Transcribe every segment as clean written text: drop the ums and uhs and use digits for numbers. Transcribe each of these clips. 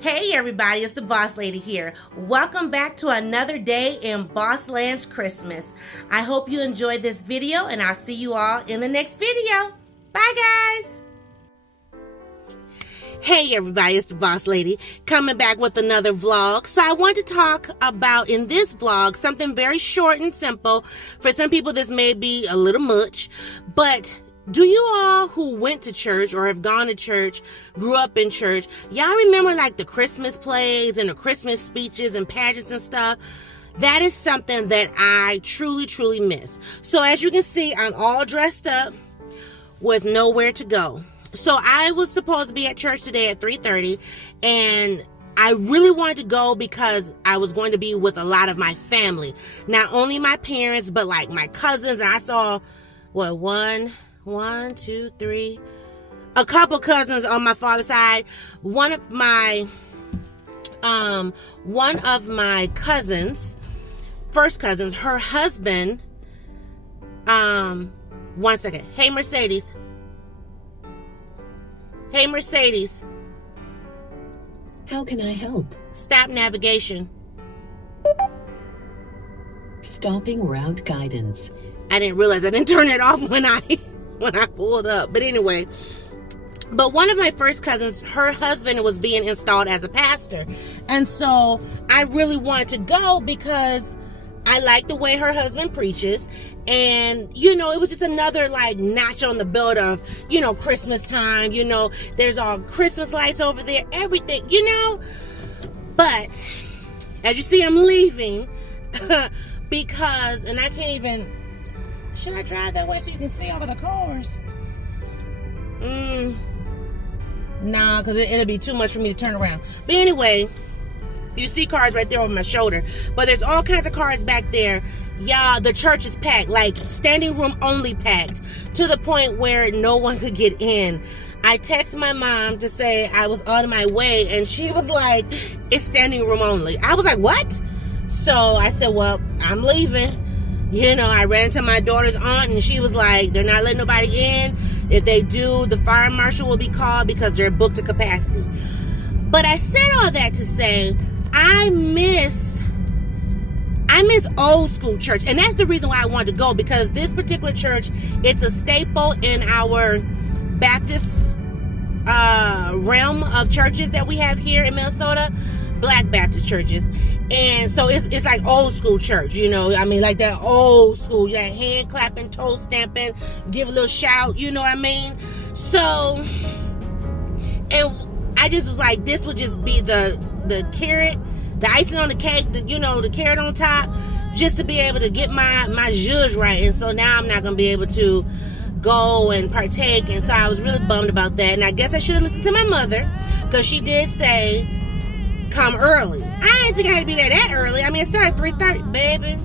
Hey everybody, it's the Boss Lady here. Welcome back to another day in Boss Land's Christmas. I hope you enjoyed this video and I'll see you all in the next video. Bye guys! Hey everybody, it's the Boss Lady coming back with another vlog. So I want to talk about in this vlog something very short and simple. For some people this may be a little much, but do you all who went to church or have gone to church, grew up in church, y'all remember like the Christmas plays and the Christmas speeches and pageants and stuff? That is something that I truly miss. So as you can see, I'm all dressed up with nowhere to go. So I was supposed to be at church today at 3:30, and I really wanted to go because I was going to be with a lot of my family. Not only my parents, but like my cousins. And I saw, one, two, three, a couple cousins on my father's side. One of my cousins, first cousins, her husband, one second. Hey Mercedes. Hey Mercedes. How can I help? Stop navigation. Stopping route guidance. I didn't realize I didn't turn it off when I pulled up. But anyway, but one of my first cousins, her husband was being installed as a pastor. And so I really wanted to go because I like the way her husband preaches. And, you know, it was just another like notch on the belt of, you know, Christmas time. You know, there's all Christmas lights over there, everything, you know. But as you see, I'm leaving because, and I can't even, should I drive that way so you can see over the cars? Nah, because it'll be too much for me to turn around. But anyway, you see cars right there over my shoulder. But there's all kinds of cars back there. Y'all, the church is packed, like standing room only packed, to the point where no one could get in. I texted my mom to say I was on my way, and she was like, it's standing room only. I was like, what? So I said, well, I'm leaving. You know, I ran into my daughter's aunt, and she was like, they're not letting nobody in. If they do, the fire marshal will be called because they're booked to capacity. But I said all that to say, I miss old school church. And that's the reason why I wanted to go, because this particular church, it's a staple in our Baptist realm of churches that we have here in Minnesota, Black Baptist churches. And so it's like old school church, you know. I mean, like that old school, that hand clapping, toe stamping, give a little shout, you know what I mean? So, and I just was like, this would just be the carrot, the icing on the cake, the carrot on top, just to be able to get my zhuzh right. And so now I'm not going to be able to go and partake. And so I was really bummed about that. And I guess I should have listened to my mother, because she did say, come early. I didn't think I had to be there that early. I mean, it started at 3:30, baby.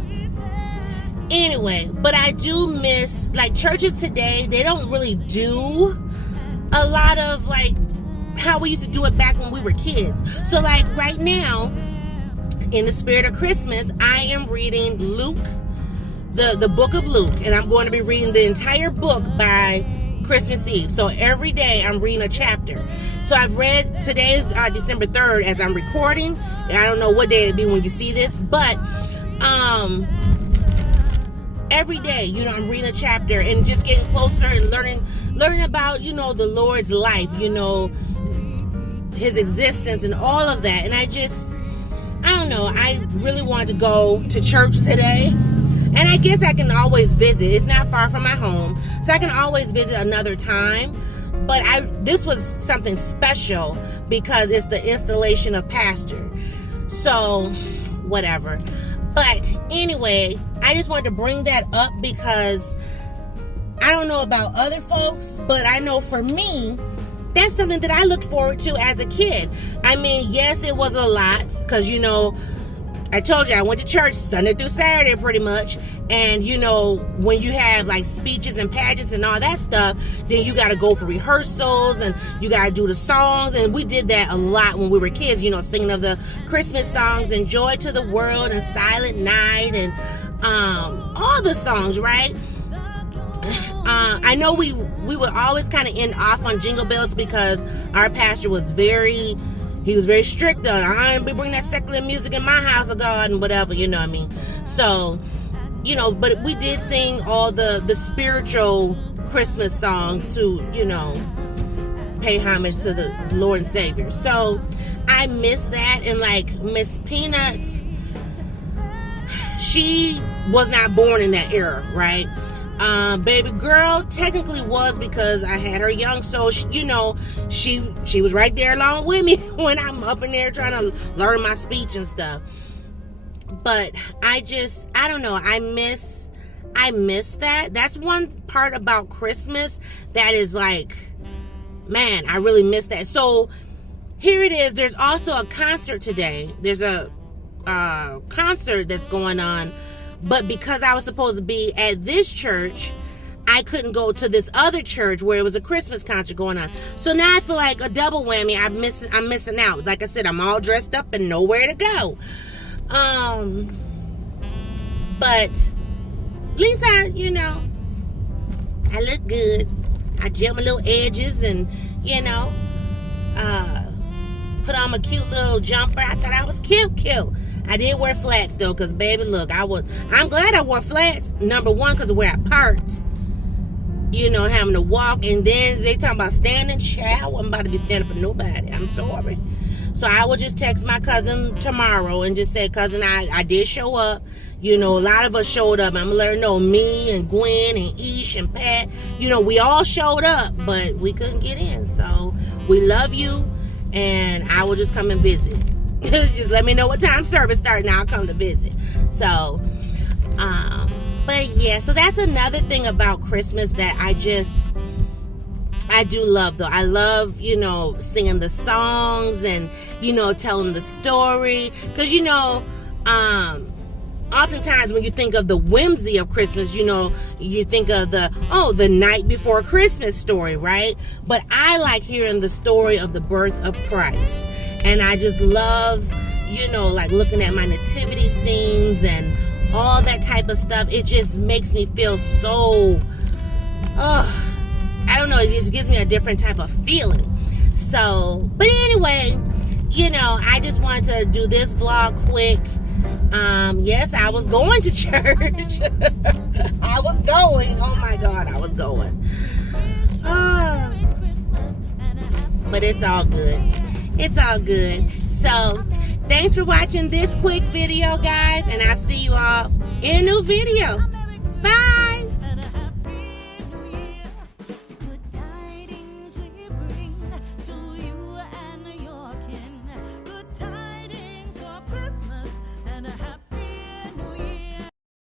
Anyway, but I do miss, like, churches today, they don't really do a lot of, like, how we used to do it back when we were kids. So, like, right now, in the spirit of Christmas, I am reading Luke, the book of Luke, and I'm going to be reading the entire book by Christmas Eve. So every day I'm reading a chapter. So I've read, today is December 3rd as I'm recording, and I don't know what day it'll be when you see this, but every day, you know, I'm reading a chapter and just getting closer and learning about, you know, the Lord's life, you know, his existence and all of that. And I don't know, I really wanted to go to church today. And I guess I can always visit. It's not far from my home, so I can always visit another time. But this was something special because it's the installation of pastor. So, whatever. But anyway, I just wanted to bring that up because I don't know about other folks, but I know for me, that's something that I looked forward to as a kid. I mean, yes, it was a lot because, you know, I told you I went to church Sunday through Saturday pretty much. And, you know, when you have like speeches and pageants and all that stuff, then you got to go for rehearsals and you got to do the songs. And we did that a lot when we were kids, you know, singing of the Christmas songs and Joy to the World and Silent Night and all the songs, right? I know we would always kind of end off on Jingle Bells because our pastor was very he was very strict on, I ain't be bringing that secular music in my house of God and whatever, you know what I mean? So, you know, but we did sing all the spiritual Christmas songs to, you know, pay homage to the Lord and Savior. So I miss that. And like Miss Peanut, she was not born in that era, right? Baby girl technically was, because I had her young, so she, you know, she was right there along with me when I'm up in there trying to learn my speech and stuff. But I don't know, I miss that. That's one part about Christmas that is like, man, I really miss that. So here it is. There's also a concert today. There's a concert that's going on, but because I was supposed to be at this church, I couldn't go to this other church where it was a Christmas concert going on. So now I feel like a double whammy. I'm missing out. Like I said, I'm all dressed up and nowhere to go. But at least I look good. I gel my little edges and, you know, put on my cute little jumper. I thought I was cute. I did wear flats though, because baby, look, I'm glad I wore flats. Number one, because of where I parked. You know, having to walk, and then they talking about standing. Child, I wasn't about to be standing for nobody. I'm sorry. So I will just text my cousin tomorrow and just say, cousin, I did show up. You know, a lot of us showed up. I'm going to let her know, me and Gwen and Ish and Pat, you know, we all showed up, but we couldn't get in. So we love you, and I will just come and visit. Just let me know what time service starts, and I'll come to visit. So, but yeah, so that's another thing about Christmas that I do love, though. I love, you know, singing the songs and, you know, telling the story. Because, you know, oftentimes when you think of the whimsy of Christmas, you know, you think of the night before Christmas story, right? But I like hearing the story of the birth of Christ. And I just love, you know, like looking at my nativity scenes and all that type of stuff. It just makes me feel so, I don't know, it just gives me a different type of feeling. So, but anyway, you know, I just wanted to do this vlog quick. Yes, I was going to church. I was going. Oh my God, I was going. But it's all good. It's all good. So, thanks for watching this quick video, guys. And I'll see you all in a new video. Bye. Good tidings for Christmas and a happy